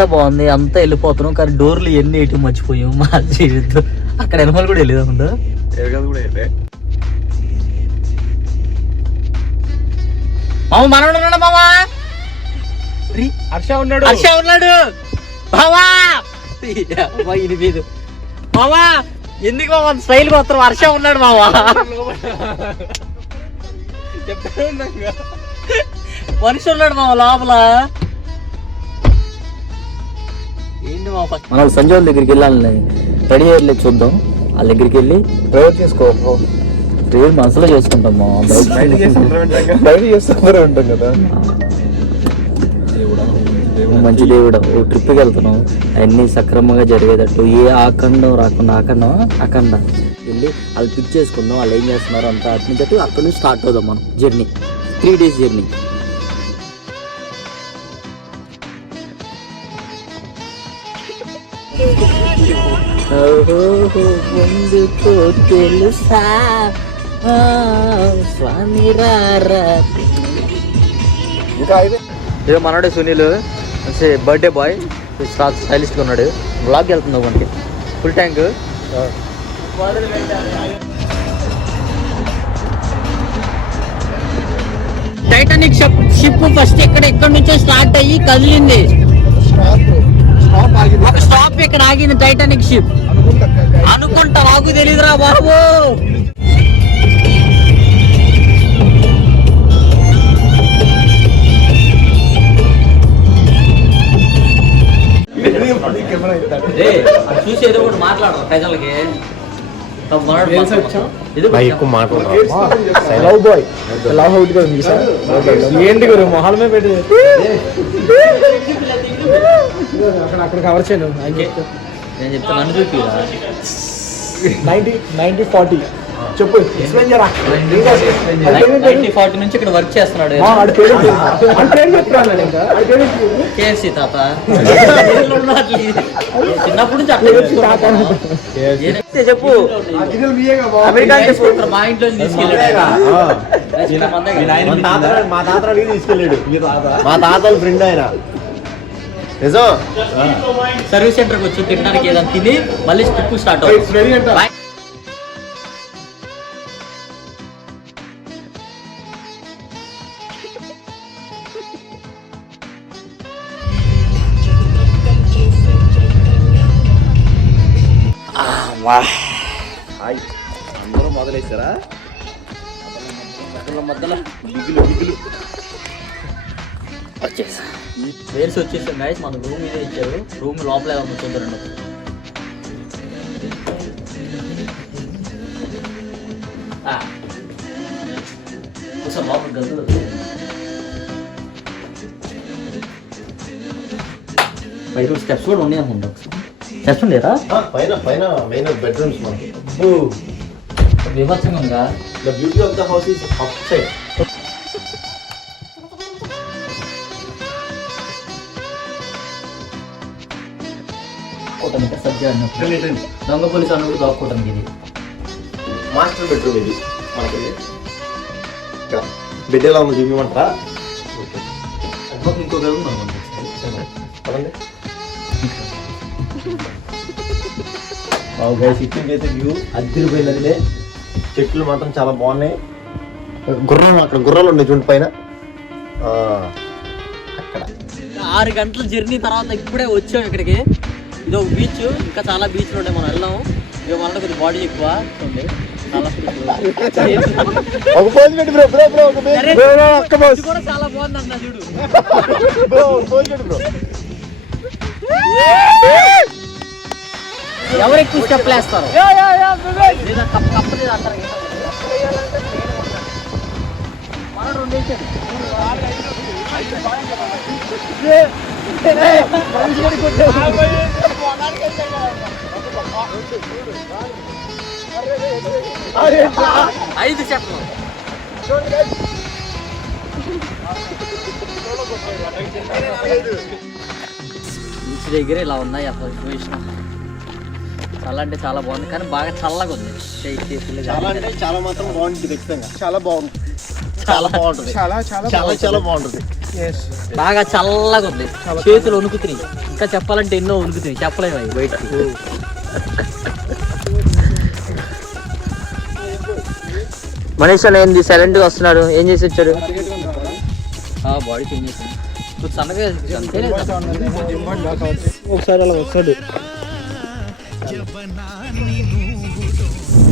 అంతా బాగుంది, అంతా వెళ్ళిపోతున్నాం. కానీ డోర్లు ఎన్ని వేయటం మర్చిపోయాం. మా జీవితం అక్కడ ఎనమలు కూడా వెళ్ళేదా ఉందా? మామ మనోడు ఉన్నాడు. మామా హర్ష ఉన్నాడు. బావా ఇది మీద మామా ఎందుకు మామ స్టైల్ గా వస్తారు? హర్ష ఉన్నాడు మావా. మనిషి ఉన్నాడు మామ లోపల. ఏంటి మా మన సంజయ్ వాళ్ళ దగ్గరికి వెళ్ళాలని రెడీ అయ్యలే, చూద్దాం. వాళ్ళ దగ్గరికి వెళ్ళి ప్రేయర్ చేసుకో. ప్రేయర్ మనసులో చేసుకుంటాం మా బయట చేసుకుంటూ ఉంటాం కదా. మంచి దేవుడు, ట్రిప్కి వెళ్తున్నాం, అన్ని సక్రమంగా జరిగేటట్టు, ఏ ఆఖండం రాకుండా అఖండ వెళ్ళి వాళ్ళు పిక్ చేసుకుందాం. వాళ్ళు ఏం చేస్తున్నారు అంతా అటు నుంచి అక్కడి నుంచి స్టార్ట్ అవుదాం మనం జర్నీ. 3 days journey. ముందుకు తెలుసా స్వామి రారా. ఇదో మనోడే సునీల్, బర్త్డే బాయ్, స్టైలిస్ట్ గా ఉన్నాడు. బ్లాగ్కి వెళ్తున్నావు మనకి full tank. Titanic ship first ఇక్కడ నుంచో స్టార్ట్ అయ్యి కదిలింది. ఒక స్టాప్ ఇక్కడ ఆగింది టైటానిక్ షిప్ అనుకుంటా. మాకు తెలీదురా బాబు. చూసి ఏదో ఒకటి మాట్లాడరు ప్రజలకి. ఏంటి గురు మొహాలమే పెట్టి అక్కడ కవర్ చేయను. నేను చెప్తాను, నన్ను చూపి 90-40 చెప్పు. 90-40 నుంచి ఇక్కడ వర్క్ చేస్తున్నాడు. కేఎఫ్సి తాత చిన్నప్పటి నుంచి అట్లా చెప్పు. అమెరికా మా ఇంట్లో తీసుకెళ్ళాడు. మా తాతల ఫ్రెండ్ ఆయన. నిజం. సర్వీస్ సెంటర్కి వచ్చి తినడానికి ఏదైనా తిని మళ్ళీ ట్రిప్ స్టార్ట్ అవుతుంది. అందరూ మొదలెట్టారా మధ్యలో బిగులు వచ్చేసా. వేర్స్ వచ్చేసాం గైస్. మన రూమ్ ఇదే ఇచ్చారు. రూమ్ లోపల ఎలా చూద్దరండి. ఒకసారి లోపల గదులు బయట స్టెప్స్ కూడా ఉన్నాయి అనుకుంటా. స్టెప్స్ ఉండేరా పైన మెయిన్ బెడ్రూమ్స్ మనకి. వివత్సంగా the beauty of the house is upside. దొంగ పోలీసు అన్నప్పుడు దాక్కోవటానికి ఇది మాస్టర్ బెడ్రూమ్. ఇది మనకి బెడ్ ఎలా ఉంది చూపించమంటారా? ఇంకో గది ఉంది సిట్టింగ్ అయితే వ్యూ అద్దరిపోయినదిలే. చెట్లు మాత్రం చాలా బాగున్నాయి. అక్కడ గుర్రాలు ఉన్నాయి చూడండి పైన. అక్కడ 6 గంటల జర్నీ తర్వాత ఇప్పుడే వచ్చాం ఇక్కడికి. ఇది ఒక బీచ్, ఇంకా చాలా బీచ్లు ఉంటాయి. మనం వెళ్దాం. ఇక మన కొద్ది బాడీ ఎక్కువ చూడండి. కూడా చాలా బాగుంది అన్న చూడు. ఎవరు ఎక్కువ స్టెప్లు వేస్తారు? ఐదు స్టెప్లు బీచ్ దగ్గర ఇలా ఉన్నాయి అసలు సిచ్యువేషన్. చాలా అంటే చాలా బాగుంది, కానీ బాగా చల్లగా ఉంది. చాలా అంటే చాలా మాత్రం బాగుంటుంది. ఖచ్చితంగా చాలా బాగుంటుంది. చాలా బాగుంటుంది. చాలా చాలా చాలా చాలా బాగుంటుంది. బాగా చల్లగా ఉంది, చేతులు వణుకుతున్నాయి. ఇంకా చెప్పాలంటే ఎన్నో వణుకుతున్నాయి, చెప్పలేము అవి బయటకి. మనీష్ అన్న ఏంది సైలెంట్ గా వస్తున్నాడు, ఏం చేసి వచ్చాడు? బాడీ చేంజ్ చేసాను, కొంచెం సన్నగా ఒకసారి అలా వస్తాడు.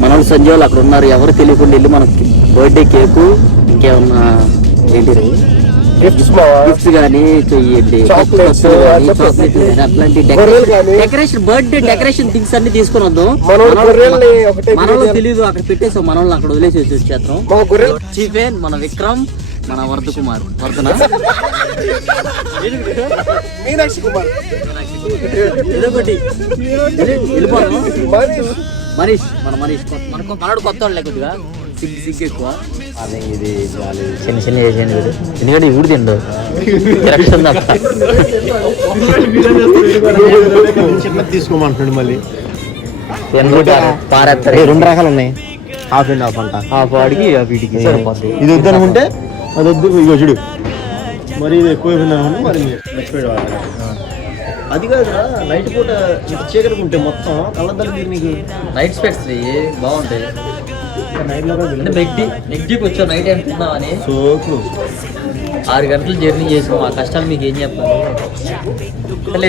మన సంజయ్ వాళ్ళు అక్కడ ఉన్నారు, ఎవరు తెలియకుండా వెళ్ళి మనకి బర్త్డే కేకు ఇంకేమన్నా ఏంటి గిఫ్ట్స్ కానీ చెయ్యండి, చాక్లెట్స్ కానీ అట్లాంటి డెకరేషన్ బర్త్డే డెకరేషన్ థింగ్స్ అన్ని తీసుకుని వద్దాం. మనలో తెలియదు, అక్కడ పెట్టేసాం, మన వాళ్ళని అక్కడ వదిలేసి వచ్చేస్తాం. చీఫేన్ మన విక్రమ్, మన వర్ధ కుమార్, వర్ధన ఏదో ఒకటి వెళ్ళిపోతాం. మనీష్ మనడు కొత్త వాళ్ళే, కొద్దిగా సిగ్గు ఎక్కువ. ఇది చిన్న చిన్న చేసేయండి, ఎందుకంటే ఇప్పుడు తిండు తీసుకోమంటున్నాడు. మళ్ళీ పారేస్తారు. 2 రకాలు ఉన్నాయి, హాఫ్ అండ్ హాఫ్ అంట. హాఫ్ వాడికి వీటికి సరిపోతుంది. ఇది వద్దనుకుంటే అది వద్దు, ఇగో చూడు. మరి ఇది ఎక్కువ అయిపోయిందనుకుంటే మరి మర్చిపోయాడు. అది కాదురా, నైట్ పూట ఇంత చీకటి ఉంటే మొత్తం కళ్ళద్దాలు మీరు నీకు నైట్ స్పెక్ట్స్ బాగుంటాయి. నెగ్డీకి వచ్చావు నైట్ ఏం తిన్నామని, సోకులు 6 గంటలు జర్నీ చేసాం. ఆ కష్టాలు మీకు ఏం చెప్పాలి?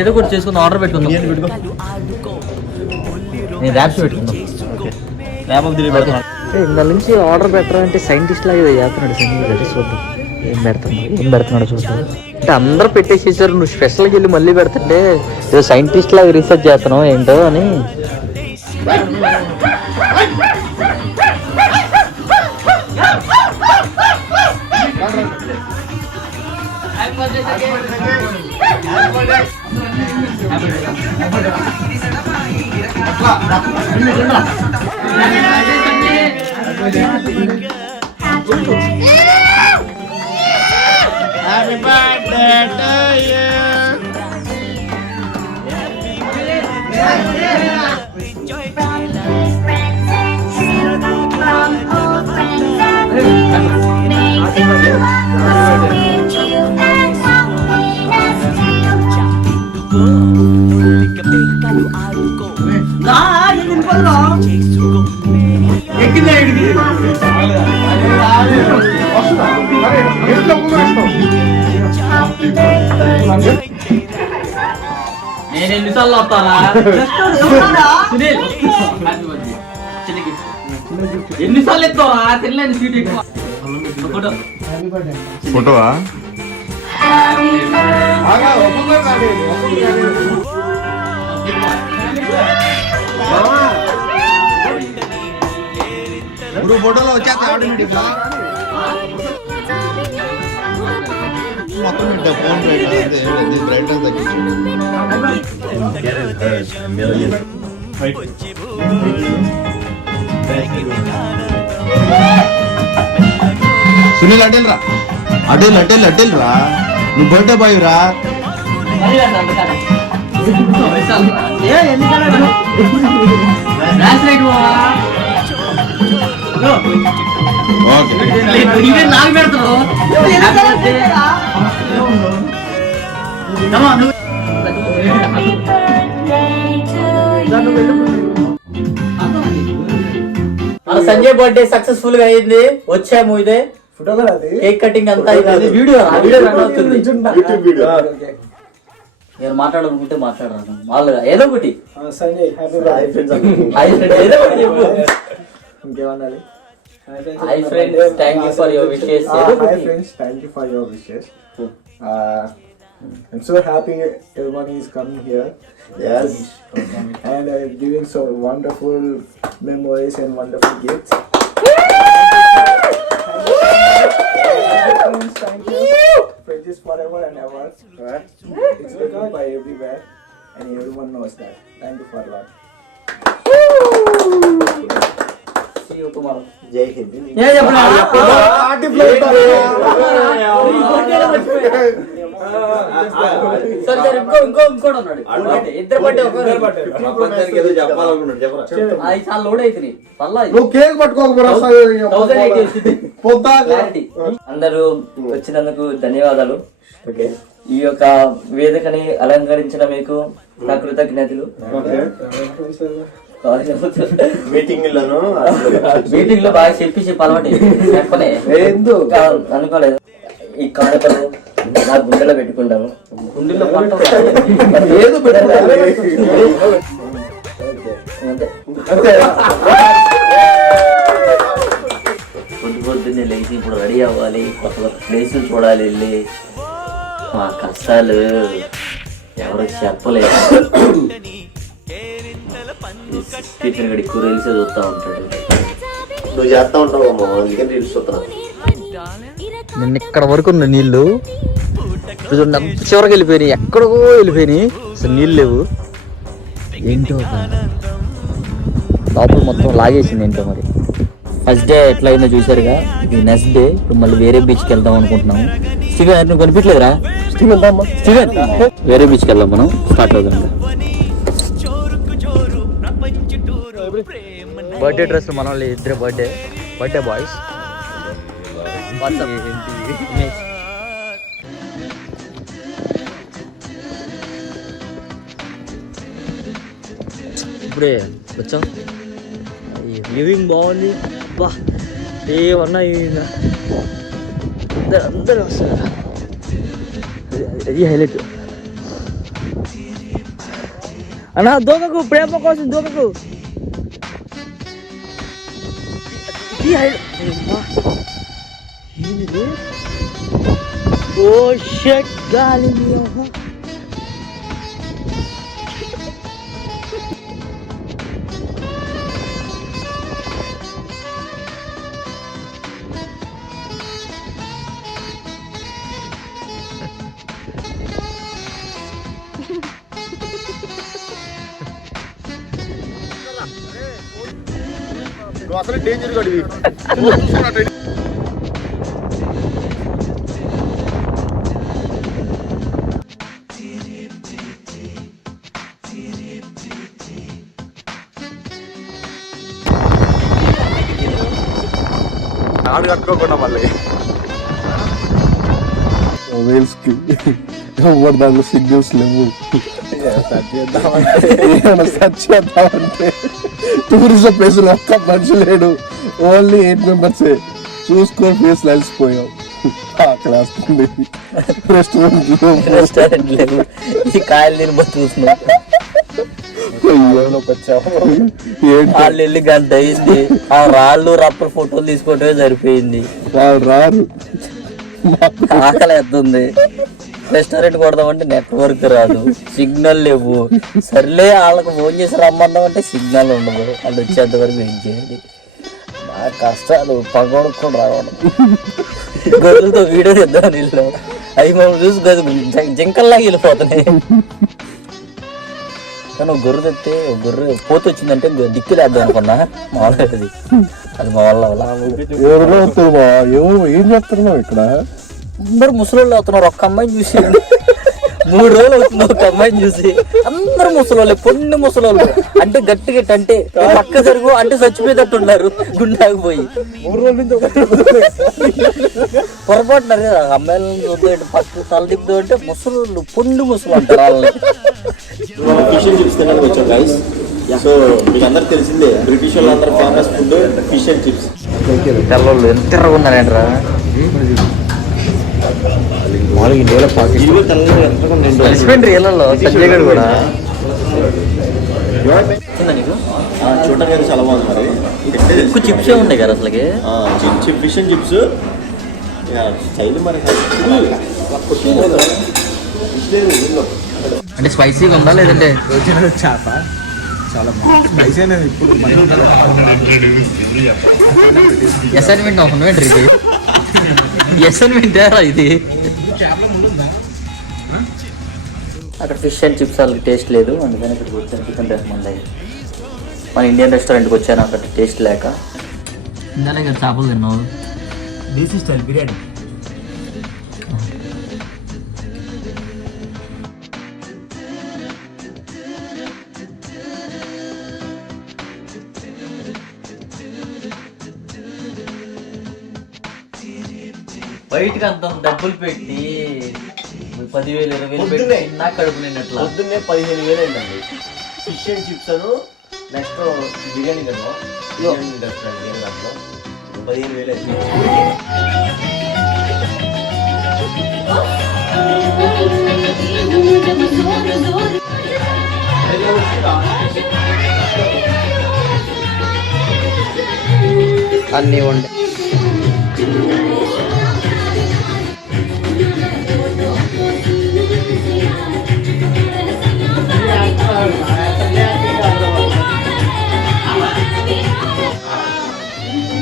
ఏదో కూడా చేసుకుని ఆర్డర్ పెట్టుకుందాం. నేను ర్యాప్స్ పెట్టుకుందాం. ఇందా నుంచి ఆర్డర్ పెట్టాలంటే సైంటిస్ట్ లాగా చేస్తున్నాడు సంజయ్. చూద్దాం ఏం పెడుతున్నాడు చూద్దాం. అంటే అందరూ పెట్టేసేసారు, నువ్వు స్పెషల్కి వెళ్ళి మళ్ళీ పెడుతుంటే ఏదో సైంటిస్ట్ లాగా రీసెర్చ్ చేస్తున్నావు ఏంటో అని. Happy birthday to you. నేను ఎన్నిసార్లు వస్తానా? ఎన్నిసార్లు ఎత్తావా? తినలేని స్వీట్ ఎక్కువ. ఫోటోవా? ఇప్పుడు ఫోటోలో వచ్చాక ఆటోమేటిక్ మొత్తం ఫోన్ బ్రైట్నెస్ సునీల్ అటెల్ రా, అటెల్ రా, నువ్వు బర్త్డే బాయ్ రా. నాకు పెడతావు మన సంజయ్ బర్త్డే సక్సెస్ఫుల్ గా అయింది. వచ్చాము, ఇదే కేక్ కటింగ్ అంతా వీడియో రన్ అవుతుంది. నేను మాట్లాడాలనుకుంటే మాట్లాడరాను, వాళ్ళుగా ఏదో ఒకటి. ఇంకేమన్నాలి? Hi friends, thank you for your wishes. Hi friends, thank you for your wishes. I'm so happy everyone is coming here. Yes. And giving so wonderful memories and wonderful gifts. Thank you. Friends forever and ever. It's loved by everywhere, and everyone knows that. Thank you for love. See you tomorrow. జై హింద్. ఇంకోటి ఉన్నాడు, ఇద్దరు birthday చాలా load అవుతుంది. నువ్వు cake పట్టుకోకపోతే clarity. అందరూ వచ్చినందుకు ధన్యవాదాలు. ఈ యొక్క వేదికని అలంకరించిన మీకు నా కృతజ్ఞతలు. మీటింగ్ లో బాగా చెప్పి అలవాటు అనుకోలేదు. ఈ కానుకలు నా గుండెలో పెట్టుకుంటాము. గుండెల్లో పంట పొద్దున్నే లేచి ఇప్పుడు రెడీ అవ్వాలి, కొత్త కొత్త ప్లేసులు చూడాలి, వెళ్ళి మా కష్టాలు ఎవరు చెప్పలేదు. స్పీకర్ గడి కూరల్సే చూస్తూ ఉంటాడు. నువ్వు చేస్తా ఉంటావు అందుకని రీల్స్ చూస్తున్నా. నిన్న ఇక్కడ వరకు ఉన్న నీళ్ళు చివరికి వెళ్ళిపోయినాయి, ఎక్కడికో వెళ్ళిపోయినాయి, అసలు నీళ్ళు లేవు. ఏంటో లోపల మొత్తం లాగేసింది ఏంటో మరి. ఫస్ట్ డే ఎట్లా అయిందో చూసారుగా. ఇది నెక్స్ట్ డే ఇప్పుడు మళ్ళీ వేరే బీచ్కి వెళ్దాం అనుకుంటున్నాము. స్టీవెన్ నువ్వు కనిపించలేదురా? స్టీవెన్ వేరే బీచ్కి వెళ్దాం మనం. స్టార్ట్ అవుదాం. బర్త్డే డ్రెస్ మన వాళ్ళు ఇద్దరు బర్త్డే బాయ్స్. ఇప్పుడే వచ్చాం. లివింగ్ బాగుంది బా. ఏమన్నా అందరూ వస్తారు. అది హైలైట్. అన్నా దూకకు, ప్రేమ కోసం దూకకు. ఓ షట్ గాలి. అసలు డేంజర్ గడివి. ఆడు కట్టుకోకుండా మళ్ళీ వేల్స్కి ఎవరు దాంట్లో సిగ్నల్స్ లేవు. సెర్చ్ చేద్దామంటే టూరిజం ప్లేస్ ఒక్క మనిషి లేడు, ఓన్లీ 8 members. చూసుకొని ఫేస్ అలసిపోయావు. క్లాస్ రెస్టారెంట్ లేవు. ఈ కాయలు నేను చూస్తున్నావు. వాళ్ళు వెళ్ళి గంట అయింది. ఆ రాళ్ళు రప్పలు ఫోటోలు తీసుకోవటమే సరిపోయింది. రారు. ఆకలి ఎత్తుంది. రెస్టారెంట్ కొడదామంటే నెట్వర్క్ రాదు, సిగ్నల్ లేవు. సర్లే వాళ్ళకి ఫోన్ చేసి రమ్మన్నాం అంటే సిగ్నల్ ఉండదు. వాళ్ళు వచ్చేంత వరకు ఏం చేయాలి. మా కష్టాలు పగోడుకు కూడా రావడం. గొర్రెలతో వీడియో తెద్దాం నీళ్ళు. అవి మనం చూసి జింకల్లాగా వెళ్ళిపోతున్నాయి. కానీ ఒక గొర్రె తెస్తే ఒక గొర్రె పోతు వచ్చిందంటే దిక్కు లేద్దాం అనుకున్నా. మామూలుగా అది మా వల్ల ఏం చేస్తున్నావు ఇక్కడ? అందరు ముసలోళ్ళు అవుతున్నారు. ఒక్క అమ్మాయిని చూసి 3 రోజులు అవుతుంది. ఒక అమ్మాయిని చూసి అందరు ముసలోళ్ళే, పొండి ముసలోళ్ళు. అంటే గట్టిగా అంటే పక్క జరుగు అంటే చచ్చిపోయేటట్టు ఉన్నారు. గుండాకపోయి 3 రోజుల నుంచి పొరపాటున్నారు కదా. అమ్మాయిలను చూద్దాం పక్క తల తిప్పుతూ అంటే ముసలోళ్ళు, పొండి ముసలు అంటారు వాళ్ళని. ఫిష్ అండ్ చిప్స్ తినడానికి వచ్చాం గైస్. సో మీకు అందరికి తెలిసిందే బ్రిటిష్ వాళ్ళందరూ famous food fish and chips. తెల్లోళ్ళు ఎంత ఎర్రగున్నారంటరా. చూడడానికి చాలా బాగుంది. మరి ఎక్కువ చిప్సే ఉంటాయి కదా అసలుకి. ఫిష్ అండ్ చిప్స్ స్టైల్ మరి. అంటే స్పైసీగా ఉందా లేదంటే చేప చాలా బాగుంది. స్పైసీ అనేది ఇప్పుడు అసైన్మెంట్ అవుతుంది. ఇది అసైన్మెంట్ ఇది. అక్కడ ఫిష్ అండ్ చిప్స్ వాళ్ళకి టేస్ట్ లేదు, అందుకని ఇక్కడికి వచ్చాను. చికెన్ రెహమాన్ మన ఇండియన్ రెస్టారెంట్కి వచ్చాను, అక్కడ టేస్ట్ లేక. ఇందాక ఇక్కడ చేపలు తిన్నావు. దేశీ స్టైల్ బిర్యానీ. బయటకి అంత డబ్బులు పెట్టి 10,000 20,000 పెట్టి నా కడుపు నిన్నట్లా పొద్దున్నే 15,000 అయిందండి. Fish and chips Anu next biryani కన్నా బిర్యానీ రెస్టారెంట్ బిర్యానీ దాంట్లో 15,000 అయింది. అన్నీ ఉండే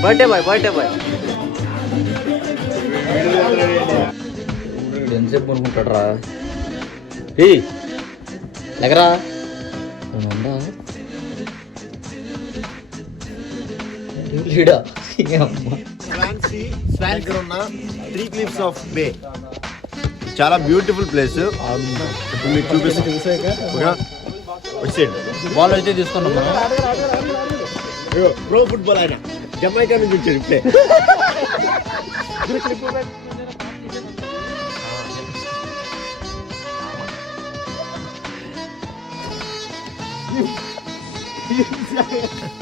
బర్త్డే బాయ్ ఎంతసేపు అనుకుంటాడు రా ఎగరా లీడా దగ్గర ఉన్న 3 క్లిఫ్స్ ఆఫ్ బే చాలా బ్యూటిఫుల్ ప్లేస్. ఇప్పుడు మీకు చూపిస్తాను. బాల్ అయితే తీసుకున్నాం ప్రో ఫుట్బాల్ ఆయన జమైకా నుంచి వచ్చాడు ఇప్పుడే.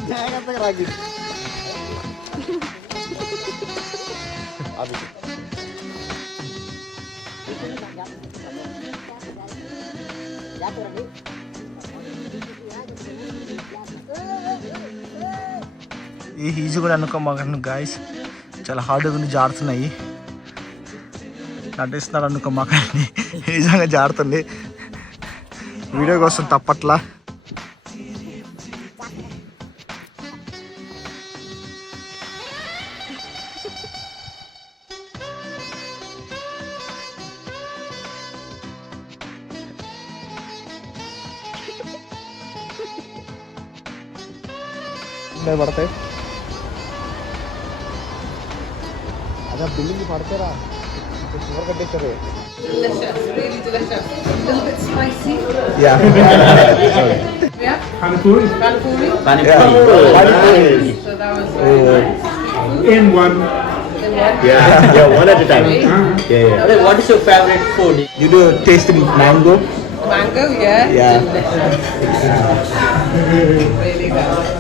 జాగ్రత్తగా రాగి ఈ ఈజీ కూడా అనుకోమాకండి గాయస్, చాలా హార్డ్గా ఉంది, జారుతున్నాయి. నటిస్తున్నాడు అనుకోమాకండి, నిజంగా జారుతుంది. వీడియో కోసం తప్పట్లా. పడతాయి అదే బిల్డింగ్ పడతారా షుగర్ కట్టేశారు. Really delicious. A little bit spicy. Yeah. Yeah. Panipuri. Panipuri. So that was In one. one at a time. What is your favourite food? You do taste mango? mango. Yeah. Yeah. Really good.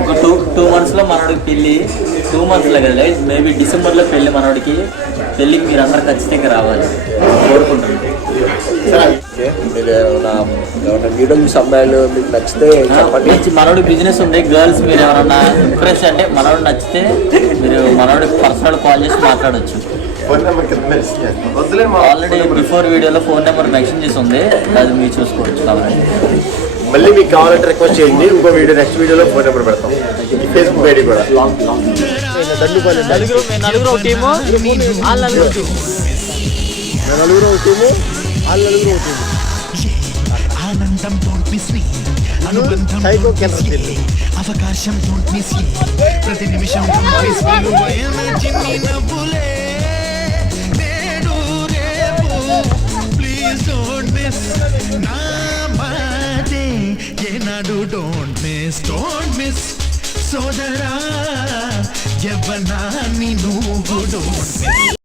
ఒక 2 months లో మనోడికి పెళ్ళి. 2 months లో కదా, maybe డిసెంబర్లో పెళ్ళి మనోడికి. పెళ్ళికి మీరు అందరు ఖచ్చితంగా రావాలి కోరుకుంటాను. వీడియో చూసి అమ్మాయిలు మీకు నచ్చితే మంచి మనోడి బిజినెస్ ఉంది. గర్ల్స్ మీరు ఎవరన్నా ఇంప్రెస్ అంటే మనోడు నచ్చితే మీరు మనోడికి పర్సనల్ కాల్ చేసి మాట్లాడచ్చు. ఆల్రెడీ బిఫోర్ వీడియోలో ఫోన్ నెంబర్ మెన్షన్ చేసి ఉంది, అది మీరు చూసుకోవచ్చు. కాబట్టి మళ్ళీ మీకు కావాలంటే రిక్వెస్ట్ చేయండి. ఇంకో వీడియో నెక్స్ట్ వీడియోలో ఫోన్ నెంబర్ పెడతాం, ఫేస్బుక్ ఐడి కూడా. నలుగురు ఒక టీము, వాళ్ళు నలుగురు టీము. నలుగురు ఒక టీము, వాళ్ళు నలుగురు ఒక టీము. సైకో కెనర్ అవకాశం ప్రతి నిమిషం ప్లీజ్ డోంట్ మిస్ నా బర్త్డే ఏనాడు డోంట్ మిస్ సోదరా యవ్వనాన్ని నువ్వు డోంట్ మిస్.